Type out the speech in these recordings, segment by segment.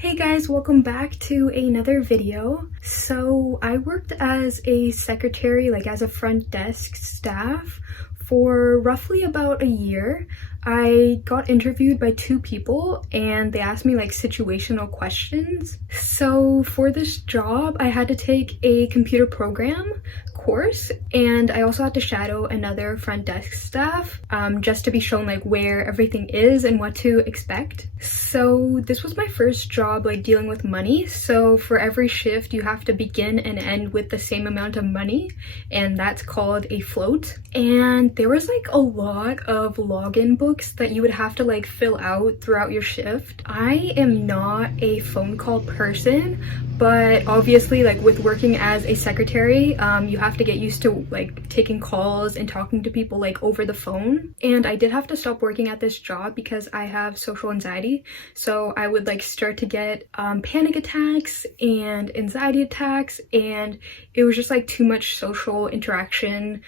Hey guys, welcome back to another video. So I worked as a secretary, like as a front desk staff for roughly about a year. I got interviewed by two people and they asked me like situational questions. So for this job, I had to take a computer program course and I also had to shadow another front desk staff just to be shown like where everything is and what to expect. So this was my first job like dealing with money. So for every shift you have to begin and end with the same amount of money, and that's called a float. And there was like a lot of login books that you would have to like fill out throughout your shift. I am not a phone call person, but obviously like with working as a secretary, you have to get used to like taking calls and talking to people like over the phone. And I did have to stop working at this job because I have social anxiety. So I would like start to get panic attacks and anxiety attacks, and it was just like too much social interaction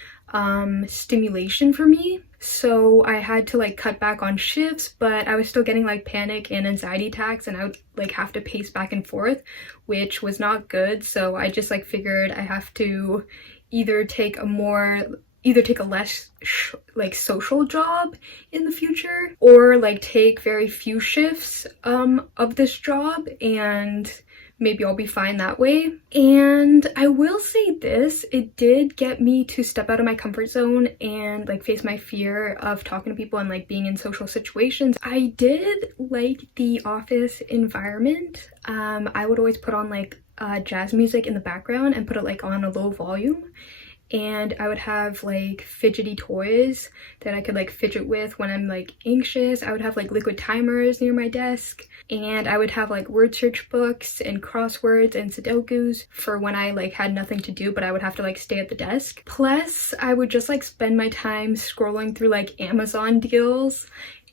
stimulation for me. So I had to like cut back on shifts, but I was still getting like panic and anxiety attacks, and I would like have to pace back and forth, which was not good. So I just like figured I have to either take a less like social job in the future, or like take very few shifts of this job, and maybe I'll be fine that way. And I will say this, it did get me to step out of my comfort zone and like face my fear of talking to people and like being in social situations. I did like the office environment. I would always put on like jazz music in the background and put it like on a low volume. And I would have like fidgety toys that I could like fidget with when I'm like anxious. I would have like liquid timers near my desk, and I would have like word search books and crosswords and sudokus for when I like had nothing to do but I would have to like stay at the desk. Plus I would just like spend my time scrolling through like Amazon deals,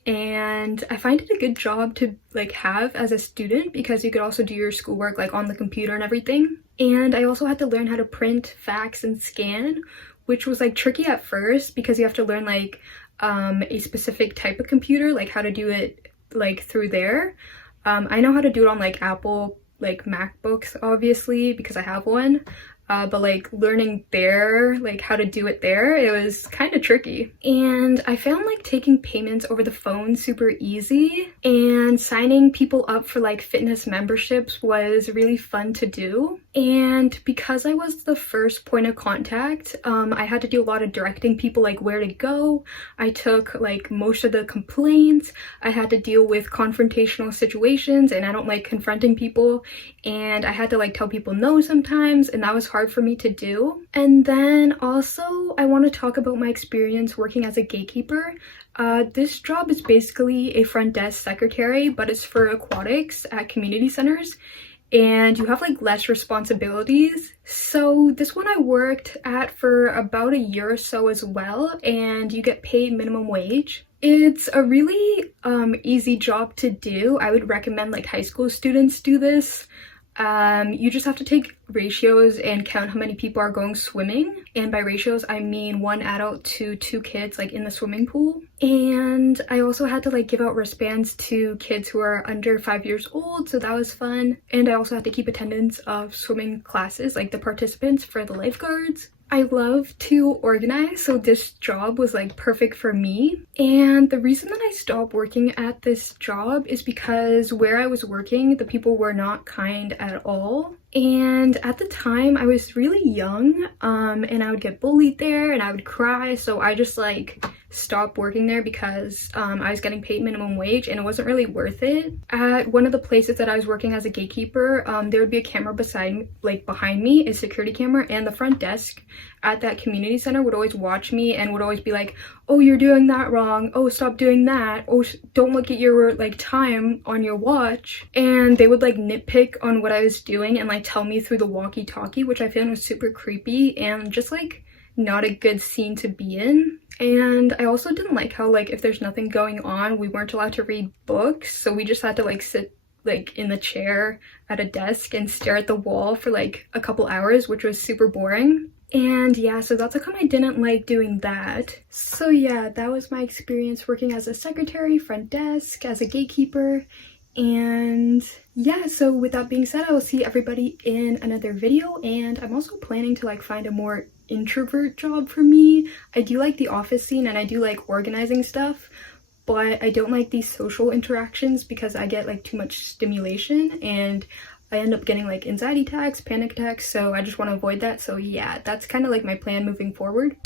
and I find it a good job to like have as a student because you could also do your schoolwork like on the computer and everything. And I also had to learn how to print, fax, and scan, which was like tricky at first because you have to learn like a specific type of computer, like how to do it like through there. I know how to do it on like Apple like MacBooks obviously because I have one. But like learning there, like how to do it there, it was kind of tricky. And I found like taking payments over the phone super easy, and signing people up for like fitness memberships was really fun to do. And because I was the first point of contact, I had to do a lot of directing people like where to go. I took like most of the complaints. I had to deal with confrontational situations, and I don't like confronting people. And I had to like tell people no sometimes, and that was hard for me to do. And then also I want to talk about my experience working as a gatekeeper. This job is basically a front desk secretary, but it's for aquatics at community centers, and you have like less responsibilities. So this one I worked at for about a year or so as well, and you get paid minimum wage. It's a really easy job to do. I would recommend like high school students do this. You just have to take ratios and count how many people are going swimming. And by ratios, I mean one adult to two kids like in the swimming pool. And I also had to like give out wristbands to kids who are under 5 years old, so that was fun. And I also had to keep attendance of swimming classes, like the participants for the lifeguards. I love to organize, so this job was like perfect for me. And the reason that I stopped working at this job is because where I was working, the people were not kind at all. And at the time I was really young, and I would get bullied there and I would cry, so I just like stopped working there because I was getting paid minimum wage and it wasn't really worth it. At one of the places that I was working as a gatekeeper, there would be a camera behind me, a security camera, and the front desk at that community center would always watch me and would always be like, oh, you're doing that wrong, oh, stop doing that, oh, don't look at your like time on your watch. And they would like nitpick on what I was doing and like tell me through the walkie-talkie, which I found was super creepy and just like not a good scene to be in. And I also didn't like how like if there's nothing going on, we weren't allowed to read books, so we just had to like sit like in the chair at a desk and stare at the wall for like a couple hours, which was super boring. And yeah, so that's how come I didn't like doing that. So yeah, that was my experience working as a secretary, front desk, as a gatekeeper. And yeah, so with that being said, I will see everybody in another video, and I'm also planning to like find a more introvert job for me. I do like the office scene and I do like organizing stuff, but I don't like these social interactions because I get like too much stimulation and I end up getting like anxiety attacks, panic attacks, so I just want to avoid that. So yeah, that's kind of like my plan moving forward.